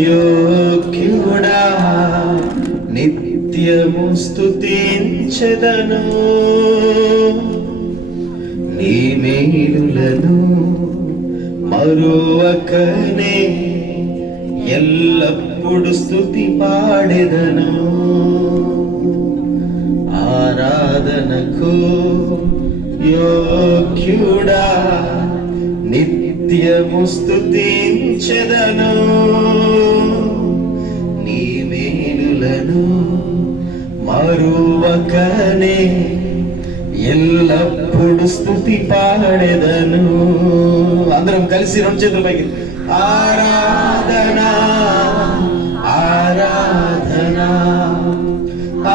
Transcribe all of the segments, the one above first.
యోగ్యుడా నిత్యము స్తుతించెదను, నీ మేలులను మరువకనే ఎల్లప్పుడు స్తుతి పాడెదను. ఆరాధనకు యోగ్యుడా నిత్యము స్తుతించెదను, నీ మేలులను మరువకనే ఎల్లప్పుడు స్తుతి పాడెదను. అందరం కలిసి రెండు చేతుల పైకి ఆరాధన ఆరాధన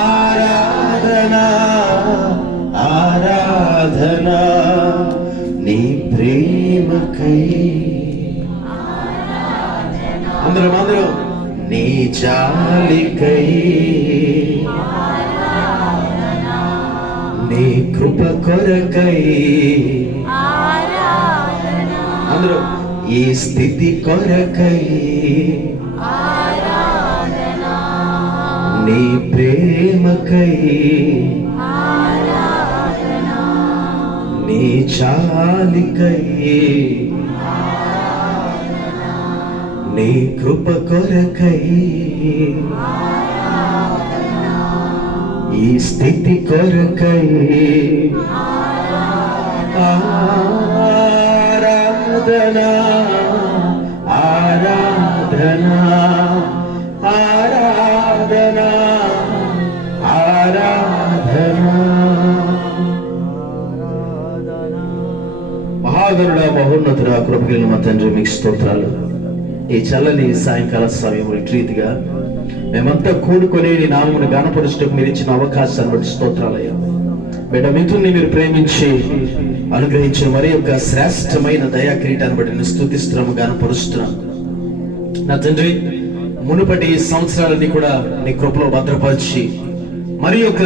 ఆరాధన ఆరాధన నీ ప్రేమకై, అందరం నీ జాలికై, నీ కృప కొరకై, అందరూ ఈ స్థితి కొరకై, నీ ప్రేమకై, నీ చాలికై, నీ కృప కొరకై, ఈ స్థితి కొరకై ఆరాధన ఆరాధన ఆరాధన ఆరాధన. మహాగరుడా మహోన్నతుడా కృపగలిగిన మా తండ్రి, మీకు స్తోత్రాలు. ఈ చల్లని సాయంకాల సమయం రీతిగా మేమంతా కూడుకొని నీ నామమును గానపరుచుటకు మీరు ఇచ్చిన అవకాశాన్ని బట్టి స్తోత్రాలయ్యా. బిడ్డ మిత్రుల్ని మీరు ప్రేమించి అనుగ్రహించిన మరి యొక్క శ్రేష్టమైన దయా కిరీటాన్ని బట్టి నేను స్తుతిస్తున్నాము, గానపరుస్తున్నాను. నా తండ్రి, మునుపటి సంవత్సరాలన్నీ కూడా నీ కృపలో భద్రపరిచి మరి యొక్క